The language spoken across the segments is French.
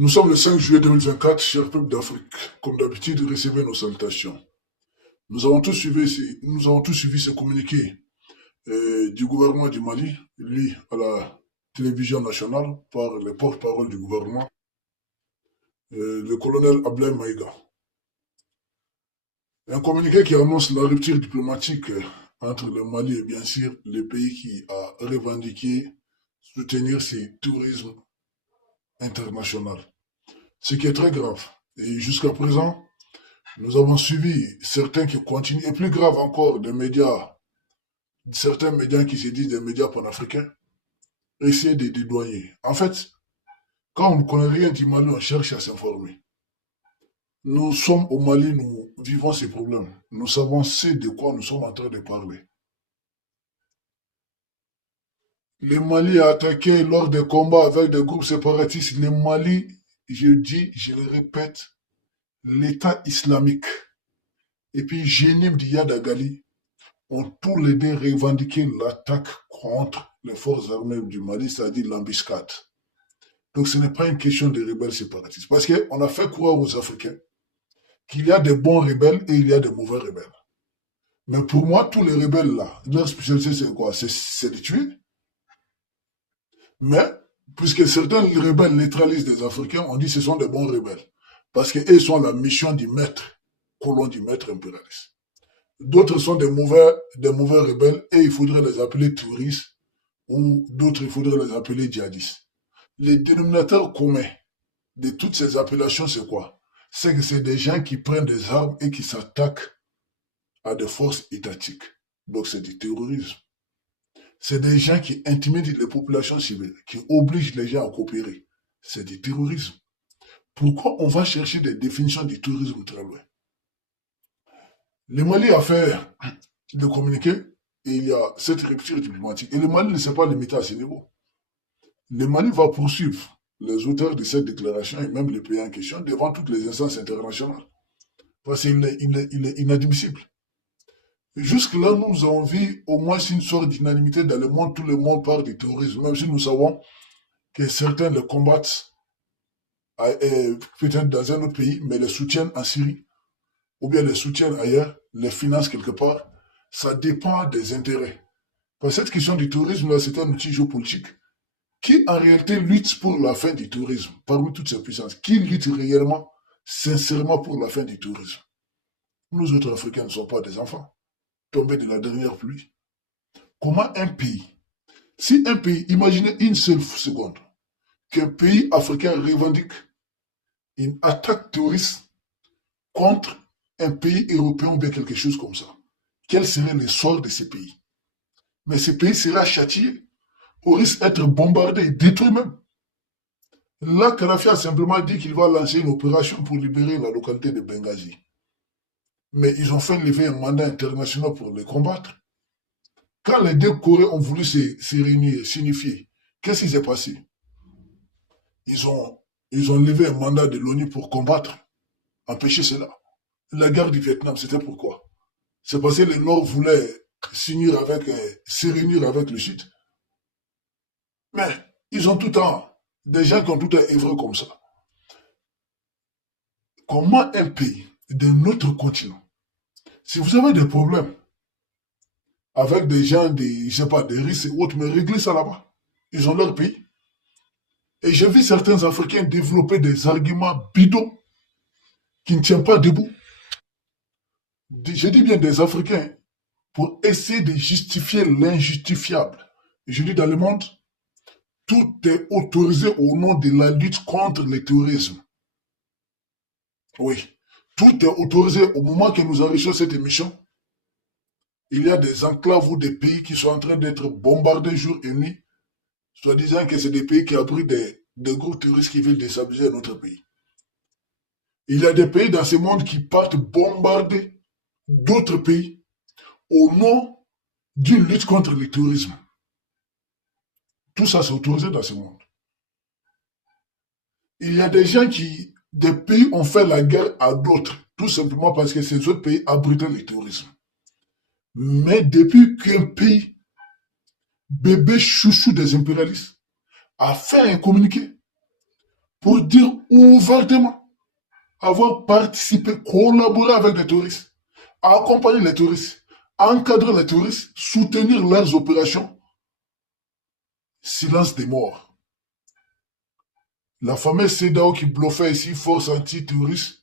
Nous sommes le 5 juillet 2024, cher peuple d'Afrique. Comme d'habitude, recevez nos salutations. Nous avons tous suivi ce communiqué du gouvernement du Mali, lu à la télévision nationale par le porte-parole du gouvernement, le colonel Ablaye Maïga. Un communiqué qui annonce la rupture diplomatique entre le Mali et bien sûr le pays qui a revendiqué soutenir ses tourismes international. Ce qui est très grave. Et jusqu'à présent, nous avons suivi certains qui continuent, et plus grave encore, certains médias qui se disent des médias panafricains, essayer de dédouaner. En fait, quand on ne connaît rien du Mali, on cherche à s'informer. Nous sommes au Mali, nous vivons ces problèmes. Nous savons ce de quoi nous sommes en train de parler. Le Mali a attaqué lors des combats avec des groupes séparatistes. Le Mali, je dis, je le répète, l'État islamique et puis Génib d'Iyad Agali ont tous les deux revendiqué l'attaque contre les forces armées du Mali, c'est-à-dire l'embuscade. Donc ce n'est pas une question de rebelles séparatistes. Parce qu'on a fait croire aux Africains qu'il y a des bons rebelles et il y a des mauvais rebelles. Mais pour moi, tous les rebelles là, leur spécialité c'est quoi? C'est de tuer. Mais, puisque certains rebelles neutralisent des Africains, on dit que ce sont des bons rebelles. Parce qu'ils sont la mission du maître, colon du maître impérialiste. D'autres sont des mauvais rebelles et il faudrait les appeler touristes ou d'autres il faudrait les appeler djihadistes. Le dénominateur commun de toutes ces appellations, c'est quoi? C'est que c'est des gens qui prennent des armes et qui s'attaquent à des forces étatiques. Donc c'est du terrorisme. C'est des gens qui intimident les populations civiles, qui obligent les gens à coopérer. C'est du terrorisme. Pourquoi on va chercher des définitions du terrorisme très loin? Le Mali a fait le communiqué et il y a cette rupture diplomatique. Et le Mali ne s'est pas limité à ce niveau. Le Mali va poursuivre les auteurs de cette déclaration et même les pays en question devant toutes les instances internationales. Parce qu'il est inadmissible. Jusque-là, nous avons vu au moins une sorte d'unanimité dans le monde. Tout le monde parle du terrorisme, même si nous savons que certains le combattent peut-être dans un autre pays, mais le soutiennent en Syrie, ou bien les soutiennent ailleurs, les financent quelque part. Ça dépend des intérêts. Parce que cette question du tourisme, là, c'est un outil géopolitique qui, en réalité, lutte pour la fin du tourisme, parmi toutes ces puissances. Qui lutte réellement, sincèrement, pour la fin du tourisme? Nous autres Africains ne sommes pas des enfants, tombés de la dernière pluie. Comment un pays, si un pays, imaginez une seule seconde, qu'un pays africain revendique une attaque terroriste contre un pays européen ou bien quelque chose comme ça, quel serait le sort de ces pays? Mais ces pays sera châtié, au risque d'être bombardé et détruit même. Là, Kadhafi a simplement dit qu'il va lancer une opération pour libérer la localité de Benghazi. Mais ils ont fait lever un mandat international pour les combattre. Quand les deux Corées ont voulu se réunir, s'unifier, qu'est-ce qui s'est passé? Ils ont, ils ont levé un mandat de l'ONU pour combattre, empêcher cela. La guerre du Vietnam, c'était pourquoi? C'est parce que le Nord voulait se réunir avec le Sud. Mais ils ont tout le temps, des gens qui ont tout le temps œuvré comme ça. Comment un pays d'un autre continent, si vous avez des problèmes avec des gens, je sais pas, des risques et autres, mais réglez ça là-bas. Ils ont leur pays. Et j'ai vu certains Africains développer des arguments bidons qui ne tiennent pas debout. Je dis bien des Africains pour essayer de justifier l'injustifiable. Je dis dans le monde, tout est autorisé au nom de la lutte contre le terrorisme. Oui, tout est autorisé au moment que nous enrichissons cette émission. Il y a des enclaves ou des pays qui sont en train d'être bombardés jour et nuit, soit disant que c'est des pays qui abritent des groupes terroristes qui veulent déstabiliser notre pays. Il y a des pays dans ce monde qui partent bombarder d'autres pays au nom d'une lutte contre le terrorisme. Tout ça, c'est autorisé dans ce monde. Il y a des pays ont fait la guerre à d'autres, tout simplement parce que ces autres pays abritaient le terrorisme. Mais depuis qu'un pays, bébé chouchou des impérialistes, a fait un communiqué pour dire ouvertement avoir participé, collaboré avec des touristes, accompagner les touristes, encadrer les touristes, soutenir leurs opérations. Silence des morts. La fameuse CEDAO qui bluffait ici, force anti-touriste,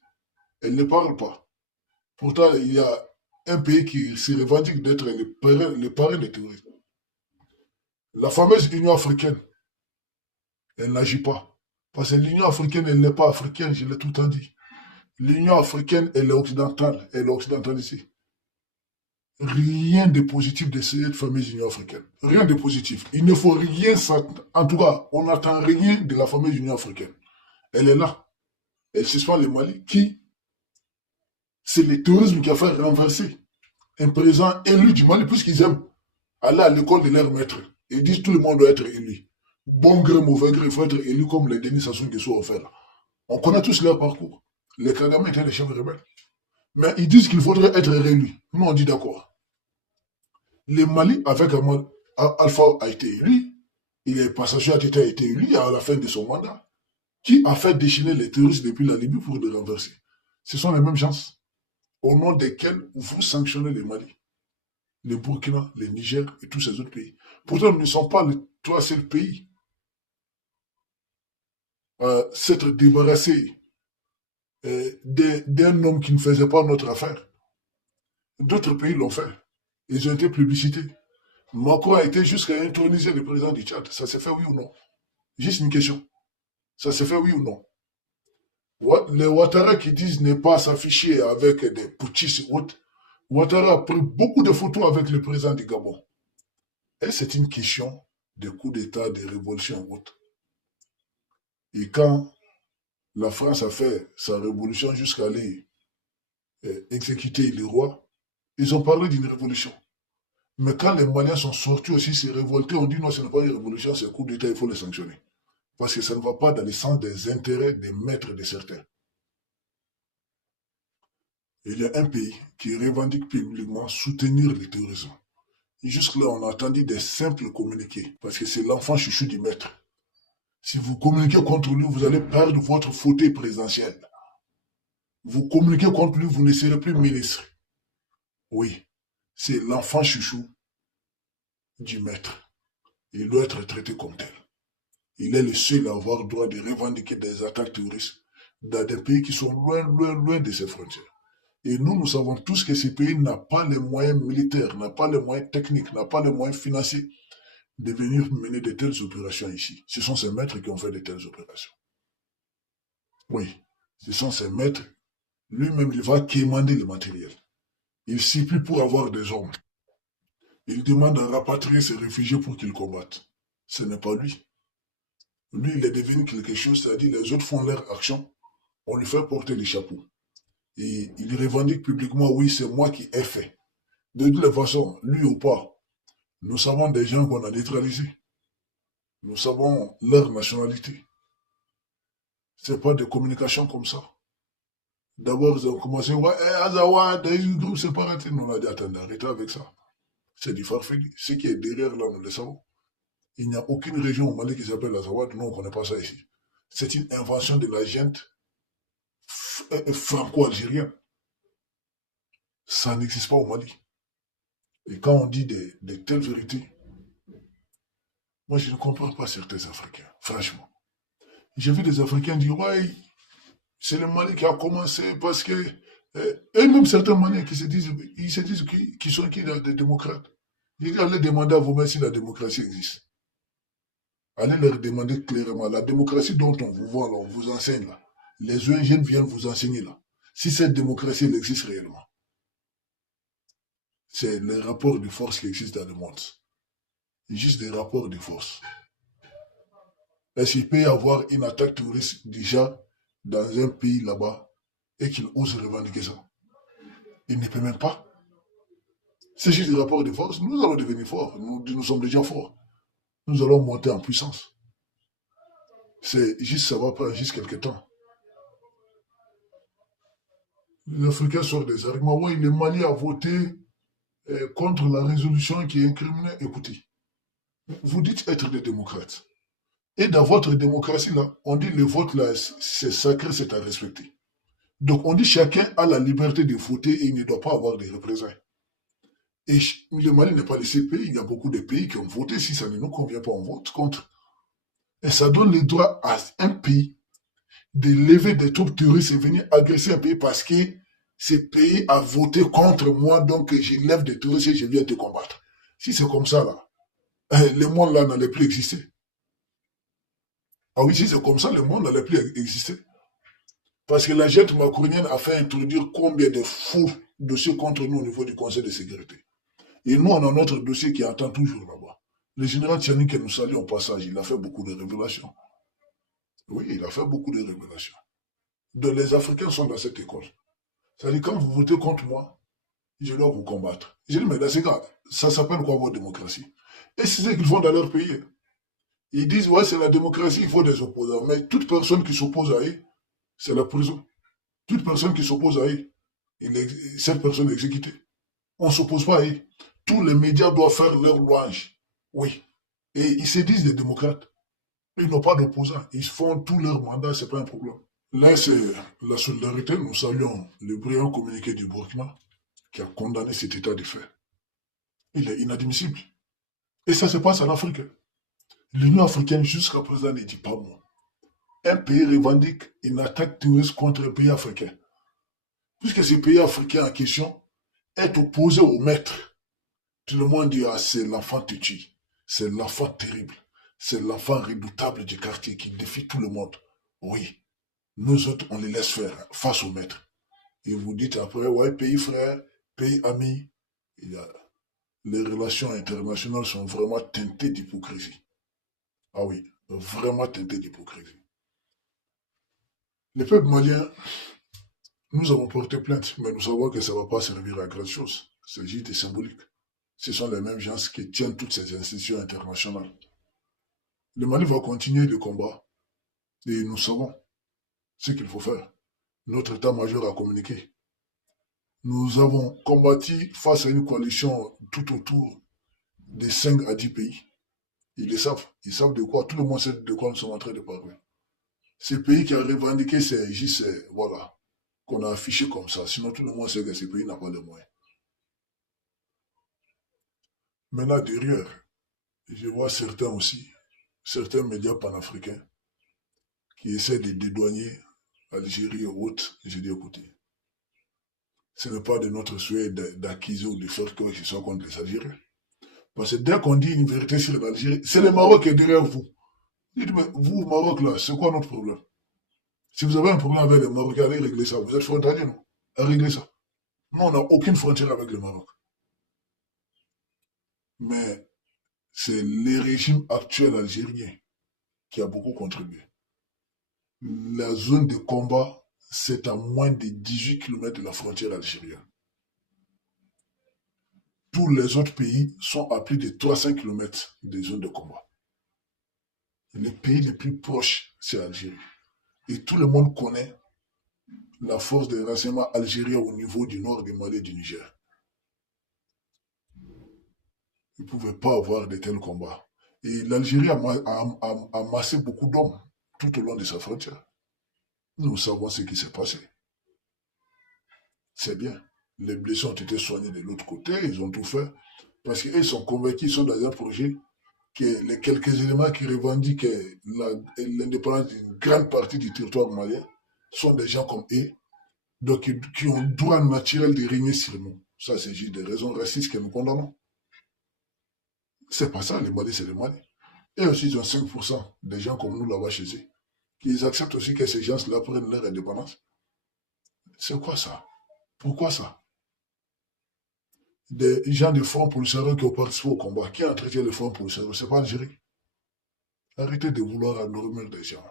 elle ne parle pas. Pourtant, il y a un pays qui se revendique d'être le parrain des touristes. La fameuse Union africaine, elle n'agit pas. Parce que l'Union africaine, elle n'est pas africaine, je l'ai tout le temps dit. L'Union africaine, elle est occidentale, elle est occidentalisée. Rien de positif de cette fameuse Union africaine. Rien de positif. Il ne faut rien, en tout cas, on n'attend rien de la fameuse Union africaine. Elle est là. Elle suspend le Mali. Qui? C'est le tourisme qui a fait renverser un président élu du Mali, puisqu'ils aiment aller à l'école de leur maître. Ils disent que tout le monde doit être élu. Bon gré, mauvais gré, il faut être élu comme les Denis Sassou Nguesso ont fait là. On connaît tous leur parcours. Les Kagame étaient les chefs rebelles. Mais ils disent qu'il faudrait être réélu. Nous, on dit d'accord. Le Mali, avec Alpha a été élu. Il est passagé a été élu à la fin de son mandat. Qui a fait déchaîner les terroristes depuis la Libye pour les renverser? Ce sont les mêmes gens au nom desquels vous sanctionnez le Mali, le Burkina, le Niger et tous ces autres pays. Pourtant, nous ne sommes pas les trois seuls pays à s'être débarrassés d'un homme qui ne faisait pas notre affaire. D'autres pays l'ont fait. Ils ont été plébiscités. Macron a été jusqu'à introniser le président du Tchad. Ça s'est fait oui ou non? Juste une question. Ça s'est fait oui ou non? Les Ouattara qui disent ne pas s'afficher avec des putschistes et autres, Ouattara a pris beaucoup de photos avec le président du Gabon. Et c'est une question de coup d'État, de révolution ou autre. Et quand la France a fait sa révolution jusqu'à aller exécuter les rois, ils ont parlé d'une révolution. Mais quand les Maliens sont sortis aussi se révolter, on dit non, ce n'est pas une révolution, c'est un coup d'État, il faut les sanctionner. Parce que ça ne va pas dans le sens des intérêts des maîtres de certains. Il y a un pays qui revendique publiquement soutenir le terrorisme. Jusque-là, on a entendu des simples communiqués, parce que c'est l'enfant chouchou du maître. Si vous communiquez contre lui, vous allez perdre votre fauteuil présidentiel. Vous communiquez contre lui, vous ne serez plus ministre. Oui, c'est l'enfant chouchou du maître. Il doit être traité comme tel. Il est le seul à avoir droit de revendiquer des attaques terroristes dans des pays qui sont loin, loin, loin de ses frontières. Et nous, nous savons tous que ce pays n'a pas les moyens militaires, n'a pas les moyens techniques, n'a pas les moyens financiers de venir mener de telles opérations ici. Ce sont ces maîtres qui ont fait de telles opérations. Oui, ce sont ces maîtres. Lui-même, il va quémander le matériel. Il supplie pour avoir des hommes. Il demande à rapatrier ses réfugiés pour qu'ils combattent. Ce n'est pas lui. Lui, il est devenu quelque chose, c'est-à-dire les autres font leur action, on lui fait porter les chapeaux. Et il revendique publiquement, oui, c'est moi qui ai fait. De toutes les façons, lui ou pas, nous savons des gens qu'on a neutralisés. Nous savons leur nationalité. C'est pas de communication comme ça. D'abord, ils ont commencé, ouais, Azawa, des groupes séparatistes. On a dit, attendez, arrêtez avec ça. C'est du farfelu. Ce qui est derrière là, nous le savons. Il n'y a aucune région au Mali qui s'appelle Azawad. Nous, on ne connaît pas ça ici. C'est une invention de la gente franco-algérienne. Ça n'existe pas au Mali. Et quand on dit de telles vérités, moi, je ne comprends pas certains Africains, franchement. J'ai vu des Africains dire, ouais, c'est le Mali qui a commencé parce que... et même certains Maliens qui se disent, qu'ils sont qui des démocrates. Je dis, allez demander à vous-même si la démocratie existe. Allez leur demander clairement, la démocratie dont on vous voit là, on vous enseigne là, les ONG viennent vous enseigner là, si cette démocratie elle existe réellement. C'est les rapports de force qui existent dans le monde. Juste des rapports de force. Est-ce qu'il peut y avoir une attaque terroriste déjà dans un pays là-bas et qu'il ose revendiquer ça? Il ne peut même pas. C'est juste des rapports de force. Nous allons devenir forts. Nous sommes déjà forts. Nous allons monter en puissance. C'est juste, ça va prendre juste quelques temps. Les Africains sortent des arguments. Oui, le Mali a voté contre la résolution qui incriminait. Écoutez, vous dites être des démocrates. Et dans votre démocratie, là, on dit le vote, là, c'est sacré, c'est à respecter. Donc, on dit chacun a la liberté de voter et il ne doit pas avoir de représailles. Et le Mali n'est pas le seul pays. Il y a beaucoup de pays qui ont voté. Si ça ne nous convient pas, on vote contre. Et ça donne le droit à un pays de lever des troupes terroristes et venir agresser un pays parce que ce pays a voté contre moi, donc je lève des terroristes et je viens te combattre. Si c'est comme ça, là, le monde là n'allait plus exister. Ah oui, si c'est comme ça, le monde n'allait plus exister. Parce que la jette macronienne a fait introduire combien de fous dossiers contre nous au niveau du Conseil de sécurité. Et nous, on a notre dossier qui attend toujours là-bas. Le général Tchani, que nous saluons au passage, il a fait beaucoup de révélations. Oui, il a fait beaucoup de révélations. Donc les Africains sont dans cette école. C'est-à-dire, quand vous votez contre moi, je dois vous combattre. J'ai dit, mais dans ces cas, ça s'appelle quoi votre démocratie? Et c'est ce qu'ils font dans leur pays. Ils disent, ouais, c'est la démocratie, il faut des opposants. Mais toute personne qui s'oppose à eux, c'est la prison. Toute personne qui s'oppose à eux, cette personne est exécutée. On ne s'oppose pas à eux. Tous les médias doivent faire leur louange. Oui. Et ils se disent des démocrates. Ils n'ont pas d'opposants. Ils font tout leur mandat, ce n'est pas un problème. Là, c'est la solidarité. Nous saluons le brillant communiqué du Burkina qui a condamné cet état de fait. Il est inadmissible. Et ça se passe en Afrique. L'Union africaine, jusqu'à présent, ne dit pas bon. Un pays revendique une attaque terroriste contre un pays africain. Puisque ce pays africain en question est opposé au maître. Tout le monde dit, ah, c'est l'enfant têtu, c'est l'enfant terrible, c'est l'enfant redoutable du quartier qui défie tout le monde. Oui, nous autres, on les laisse faire face au maître. Et vous dites après, ouais, pays frère, pays ami, les relations internationales sont vraiment teintées d'hypocrisie. Ah oui, vraiment teintées d'hypocrisie. Les peuples maliens, nous avons porté plainte, mais nous savons que ça ne va pas servir à grand chose. C'est juste symbolique. Ce sont les mêmes gens qui tiennent toutes ces institutions internationales. Le Mali va continuer le combat et nous savons ce qu'il faut faire. Notre état-major a communiqué. Nous avons combattu face à une coalition tout autour de 5 à 10 pays. Ils le savent. Ils savent de quoi. Tout le monde sait de quoi nous sommes en train de parler. Ce pays qui a revendiqué ces JC, voilà, qu'on a affiché comme ça. Sinon, tout le monde sait que ce pays n'a pas de moyens. Maintenant, derrière, je vois certains aussi, certains médias panafricains, qui essaient de dédouaner Algérie et autres. Je dis, écoutez, ce n'est pas de notre souhait d'acquiser ou de faire quoi que ce soit contre les Algériens. Parce que dès qu'on dit une vérité sur l'Algérie, c'est le Maroc qui est derrière vous. Dites, mais vous, Maroc, là, c'est quoi notre problème? Si vous avez un problème avec le Maroc, allez régler ça. Vous êtes frontalier, non? Allez régler ça. Nous, on n'a aucune frontière avec le Maroc. Mais c'est le régime actuel algérien qui a beaucoup contribué. La zone de combat, c'est à moins de 18 km de la frontière algérienne. Tous les autres pays sont à plus de 300 km des zones de combat. Les pays les plus proches, c'est l'Algérie. Et tout le monde connaît la force des renseignements algériens au niveau du nord du Mali et du Niger. Ils ne pouvaient pas avoir de tels combats. Et l'Algérie a amassé beaucoup d'hommes tout au long de sa frontière. Nous savons ce qui s'est passé. C'est bien. Les blessés ont été soignés de l'autre côté, ils ont tout fait. Parce qu'ils sont convaincus, ils sont dans un projet que les quelques éléments qui revendiquent l'indépendance d'une grande partie du territoire malien sont des gens comme eux, donc qui ont le droit naturel de régner sur nous. Ça, c'est juste des raisons racistes que nous condamnons. C'est pas ça, les Mali, c'est les Mali. Et aussi, ils ont 5% des gens comme nous là-bas chez eux, qui acceptent aussi que ces gens-là prennent leur indépendance. C'est quoi ça? Pourquoi ça? Des gens du Front Polisario qui ont participé au combat. Qui a entretenu le Front Polisario? C'est pas l'Algérie. Arrêtez de vouloir endormir des gens.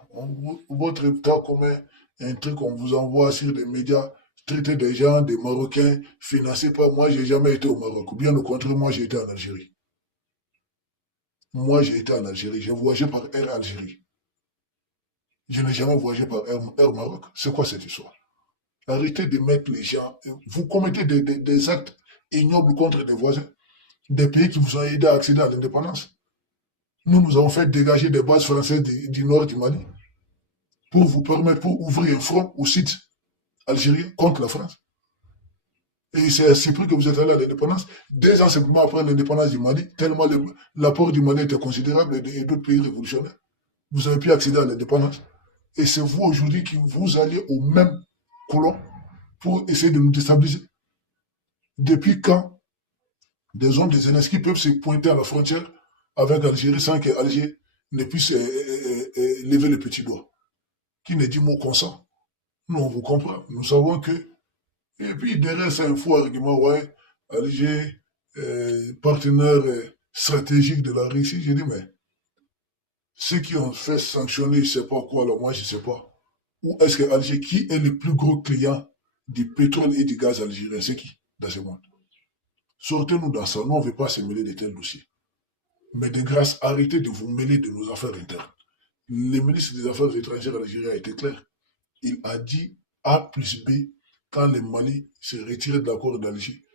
Votre état commun, un truc qu'on vous envoie sur les médias, traiter des gens, des Marocains, financés par moi, j'ai jamais été au Maroc. Ou bien au contraire, moi j'ai été en Algérie. Moi j'ai été en Algérie. J'ai voyagé par Air Algérie. Je n'ai jamais voyagé par Air Maroc. C'est quoi cette histoire? Arrêtez de mettre les gens. Vous commettez des actes ignobles contre des voisins, des pays qui vous ont aidé à accéder à l'indépendance. Nous avons fait dégager des bases françaises du nord du Mali pour vous permettre, pour ouvrir un front au sud algérien contre la France. Et c'est à ce prix que vous êtes allé à l'indépendance. 2 ans simplement après l'indépendance du Mali, tellement l'apport du Mali était considérable et d'autres pays révolutionnaires. Vous avez pu accéder à l'indépendance. Et c'est vous aujourd'hui qui vous allez au même colon pour essayer de nous déstabiliser. Depuis quand des hommes des Zelensky peuvent se pointer à la frontière avec l'Algérie sans que Alger ne puisse lever le petit doigt? Qui ne dit mot consent? Nous, on vous comprend. Nous savons que. Et puis derrière, c'est un faux argument, ouais, Alger, partenaire stratégique de la Russie. J'ai dit, mais ceux qui ont fait sanctionner, je ne sais pas quoi, alors moi, je ne sais pas. Où est-ce que Alger, qui est le plus gros client du pétrole et du gaz algérien? C'est qui dans ce monde? Sortez-nous dans ça. Nous, on ne veut pas se mêler de tels dossiers. Mais de grâce, arrêtez de vous mêler de nos affaires internes. Le ministre des Affaires étrangères algérien a été clair. Il a dit A plus B quand le Mali s'est retiré de l'accord d'Alger,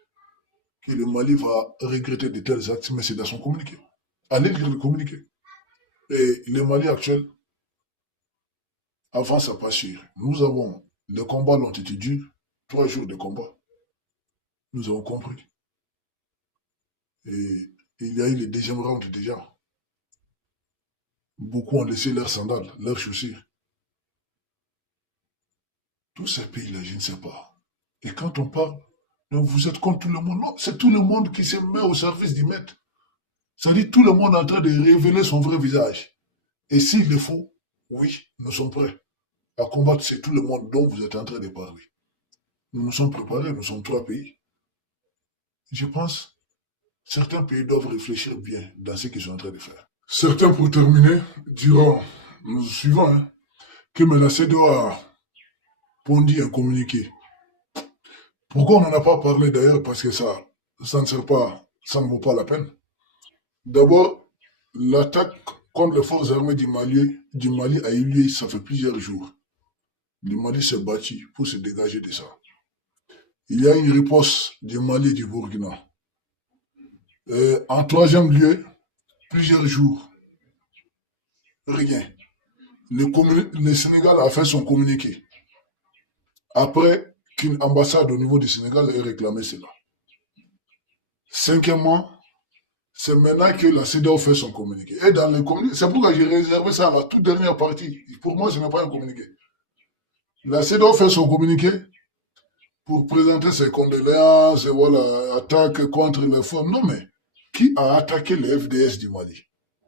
que le Mali va regretter de tels actes, mais c'est dans son communiqué. Allez lire le communiqué. Et le Mali actuel avance à pas sûr. Nous avons, les combats ont été durs, 3 jours de combat. Nous avons compris. Et il y a eu le deuxième round déjà. Beaucoup ont laissé leurs sandales, leurs chaussures. Tous ces pays-là, je ne sais pas. Et quand on parle, donc vous êtes contre tout le monde. Non, c'est tout le monde qui se met au service du maître. Ça dit tout le monde est en train de révéler son vrai visage. Et s'il le faut, oui, nous sommes prêts à combattre. C'est tout le monde dont vous êtes en train de parler. Nous nous sommes préparés, nous sommes 3 pays. Je pense, certains pays doivent réfléchir bien dans ce qu'ils sont en train de faire. Certains, pour terminer, diront, nous suivons, que la CEDEAO a pondu un communiqué. Pourquoi on n'en a pas parlé d'ailleurs? Parce que ça ne sert pas, ça ne vaut pas la peine. D'abord, l'attaque contre les forces armées du Mali a eu lieu, ça fait plusieurs jours. Le Mali s'est battu pour se dégager de ça. Il y a une riposte du Mali et du Burkina. En troisième lieu, plusieurs jours, rien. Le Sénégal a fait son communiqué. Après qu'une ambassade au niveau du Sénégal ait réclamé cela. Cinquièmement, c'est maintenant que la CEDEAO fait son communiqué. Et dans le communiqué, c'est pourquoi j'ai réservé ça à la toute dernière partie. Pour moi, ce n'est pas un communiqué. La CEDEAO fait son communiqué pour présenter ses condoléances, et voilà, attaque contre les femmes. Non, mais qui a attaqué le FDS du Mali?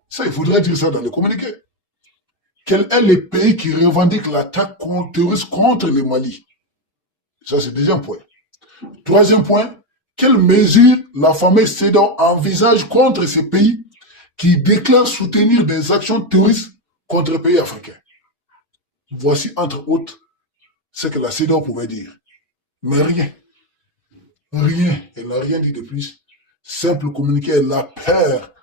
Ça, il faudrait dire ça dans le communiqué. Quel est le pays qui revendique l'attaque terroriste contre le Mali? Ça, c'est le deuxième point. Troisième point, quelles mesures la fameuse CEDEAO envisage contre ces pays qui déclarent soutenir des actions terroristes contre les pays africains? Voici, entre autres, ce que la CEDEAO pouvait dire. Mais rien. Rien. Elle n'a rien dit de plus. Simple communiqué, la peur.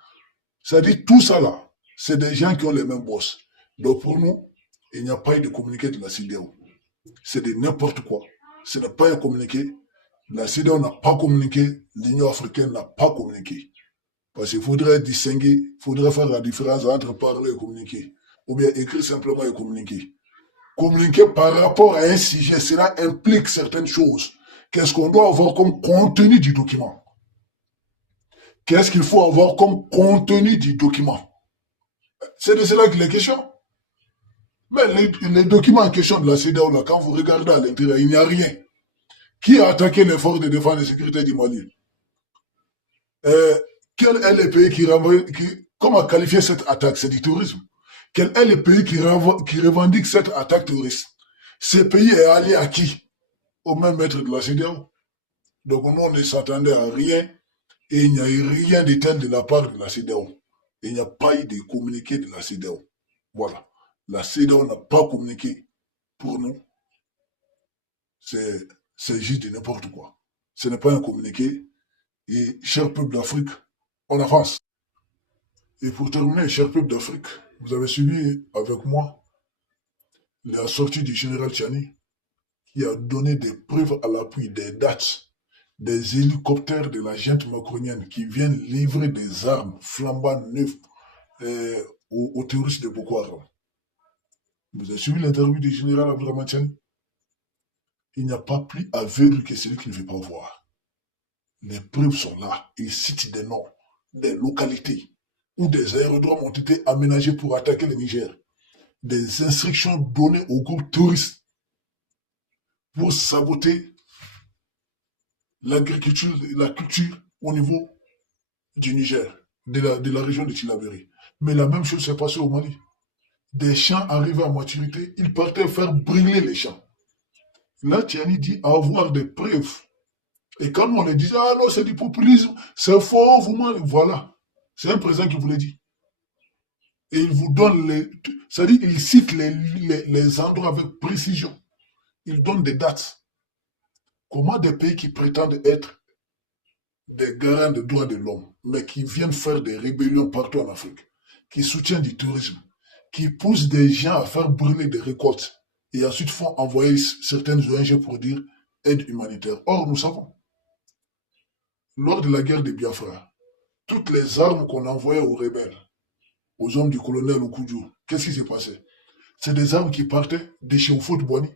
C'est-à-dire, tout ça là, c'est des gens qui ont les mêmes boss. Donc pour nous, il n'y a pas eu de communiqué de la CEDEAO. C'est de n'importe quoi. Ce n'est pas un communiqué. La CEDEAO n'a pas communiqué. L'Union africaine n'a pas communiqué. Parce qu'il faudrait distinguer, il faudrait faire la différence entre parler et communiquer. Ou bien écrire simplement et communiquer. Communiquer par rapport à un sujet, cela implique certaines choses. Qu'est-ce qu'on doit avoir comme contenu du document? Qu'est-ce qu'il faut avoir comme contenu du document? C'est de cela qu'il est question. Mais les documents en question de la CEDEAO, là, quand vous regardez à l'intérieur, il n'y a rien. Qui a attaqué les forces de défense et de sécurité du Mali? Quel est le pays comment qualifier cette attaque? C'est du terrorisme. Quel est le pays qui revendique cette attaque terroriste? Ce pays est allié à qui? Au même maître de la CEDEAO. Donc nous, on ne s'attendait à rien et il n'y a eu rien de tel de la part de la CEDEAO. Il n'y a pas eu de communiqué de la CEDEAO. Voilà. La CEDEAO n'a pas communiqué pour nous. C'est juste de n'importe quoi. Ce n'est pas un communiqué. Et cher peuple d'Afrique, on avance. Et pour terminer, cher peuple d'Afrique, vous avez suivi avec moi la sortie du général Tchani qui a donné des preuves à l'appui des dates des hélicoptères de la junte macronienne qui viennent livrer des armes flambant neuves aux terroristes de Boko Haram. Vous avez suivi l'interview du général Abdourahmane Tiani. Il n'y a pas plus aveugle que celui qui ne veut pas voir. Les preuves sont là. Il cite des noms, des localités où des aérodromes ont été aménagés pour attaquer le Niger. Des instructions données aux groupes touristes pour saboter l'agriculture et la culture au niveau du Niger, de la région de Tilaberi. Mais la même chose s'est passée au Mali. Des champs arrivés à maturité, ils partaient faire brûler les champs. Là, Tiani dit avoir des preuves. Et quand on les disait, ah non, c'est du populisme, c'est faux, vous mentez. Voilà. C'est un président qui vous le dit. Et il vous donne les. C'est-à-dire, il cite les endroits avec précision. Il donne des dates. Comment des pays qui prétendent être des garants des droits de l'homme, mais qui viennent faire des rébellions partout en Afrique, qui soutiennent du tourisme, qui poussent des gens à faire brûler des récoltes et ensuite font envoyer certaines ONG pour dire aide humanitaire. Or, nous savons, lors de la guerre de Biafra, toutes les armes qu'on envoyait aux rebelles, aux hommes du colonel Okuju, qu'est-ce qui s'est passé? C'est des armes qui partaient de chez Oufou Boigny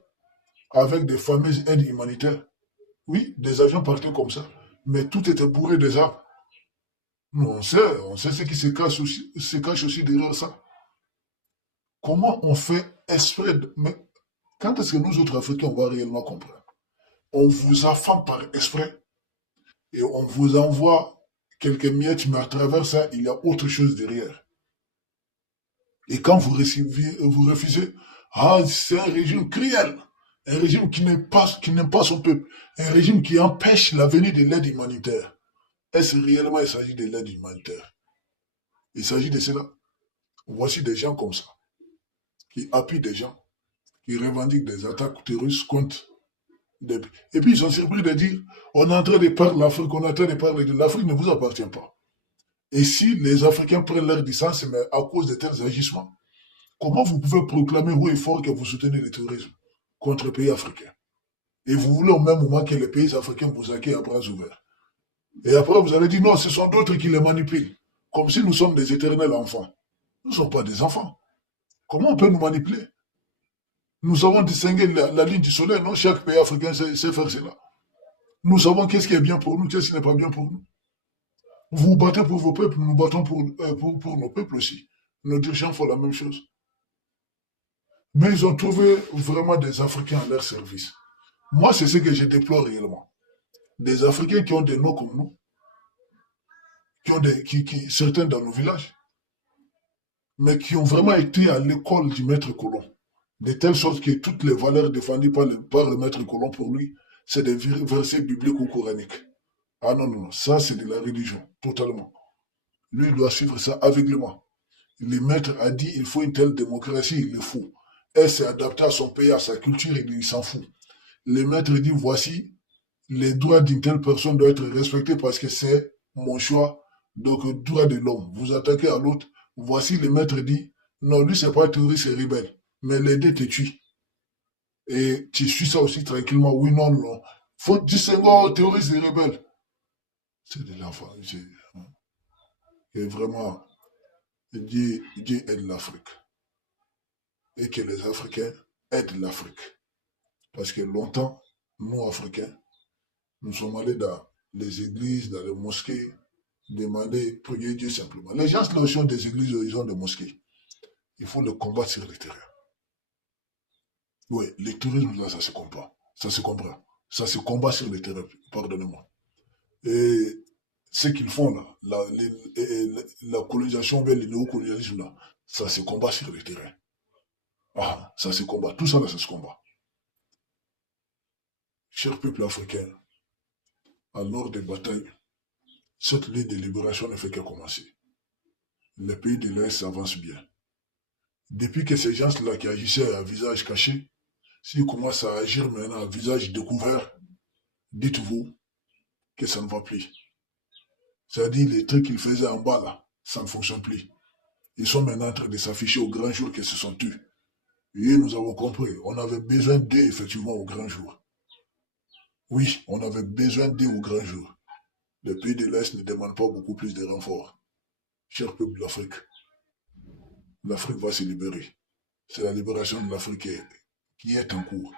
avec des fameuses aides humanitaires. Oui, des avions partaient comme ça, mais tout était bourré des armes. Nous, on sait ce qui se cache aussi derrière ça. Comment on fait exprès de... Mais quand est-ce que nous autres Africains, on va réellement comprendre? On vous affame par exprès et on vous envoie quelques miettes, mais à travers ça, il y a autre chose derrière. Et quand vous refusez, ah, c'est un régime cruel, un régime qui n'aime pas son peuple, un régime qui empêche la venue de l'aide humanitaire. Est-ce réellement il s'agit de l'aide humanitaire? Il s'agit de cela. Voici des gens comme ça, qui appuient des gens, qui revendiquent des attaques terroristes contre des... Et puis ils sont surpris de dire, on est en train de parler de l'Afrique, on est en train de parler de l'Afrique, ne vous appartient pas. Et si les Africains prennent leur distance, mais à cause de tels agissements, comment vous pouvez proclamer haut et fort que vous soutenez le terrorisme contre les pays africains? Et vous voulez au même moment que les pays africains vous accueillent à bras ouverts. Et après, vous allez dire non, ce sont d'autres qui les manipulent. Comme si nous sommes des éternels enfants. Nous ne sommes pas des enfants. Comment on peut nous manipuler? Nous avons distingué la ligne du soleil, non? Chaque pays africain sait faire cela. Nous savons qu'est-ce qui est bien pour nous, qu'est-ce qui n'est pas bien pour nous. Vous vous battez pour vos peuples, nous nous battons pour nos peuples aussi. Nos dirigeants font la même chose. Mais ils ont trouvé vraiment des Africains à leur service. Moi, c'est ce que je déplore réellement. Des Africains qui ont des noms comme nous, certains dans nos villages, mais qui ont vraiment été à l'école du maître colon. De telle sorte que toutes les valeurs défendues par le maître colon pour lui, c'est des versets bibliques ou coraniques. Ah non, non, non, ça c'est de la religion, totalement. Lui, il doit suivre ça aveuglément. Le maître a dit il faut une telle démocratie, il le faut. Elle s'est adaptée à son pays, à sa culture, et il s'en fout. Le maître dit voici, les droits d'une telle personne doivent être respectés parce que c'est mon choix. Donc, droit de l'homme. Vous attaquez à l'autre. Voici le maître dit non, lui, c'est pas terroriste, c'est rebelle. Mais les deux te tuent. Et tu suis ça aussi tranquillement. Oui, non, non. Faut distinguer terroriste et rebelle. C'est de l'enfant. Et vraiment, Dieu aide l'Afrique. Et que les Africains aident l'Afrique. Parce que longtemps, nous, Africains, nous sommes allés dans les églises, dans les mosquées, demander, prier Dieu simplement. Les gens qui ont des églises, ils ont des mosquées. Il faut le combattre sur le terrain. Oui, le tourisme, là, ça se combat. Ça se comprend. Ça se combat sur le terrain, pardonnez-moi. Et ce qu'ils font là, la colonisation vers le néocolonialisme là, ça se combat sur le terrain. Ah, ça se combat. Tout ça là, ça se combat. Cher peuple africain, à l'heure des batailles, cette lutte de libération ne fait que commencer. Les pays de l'Est avancent bien. Depuis que ces gens-là qui agissaient à visage caché, s'ils commencent à agir maintenant à visage découvert, dites-vous que ça ne va plus. C'est-à-dire les trucs qu'ils faisaient en bas là, ça ne fonctionne plus. Ils sont maintenant en train de s'afficher au grand jour que ce sont eux. Et nous avons compris, on avait besoin d'eux effectivement au grand jour. Oui, on avait besoin d'eux au grand jour. Les pays de l'Est ne demandent pas beaucoup plus de renforts. Cher peuple d'Afrique, l'Afrique va se libérer. C'est la libération de l'Afrique qui est en cours.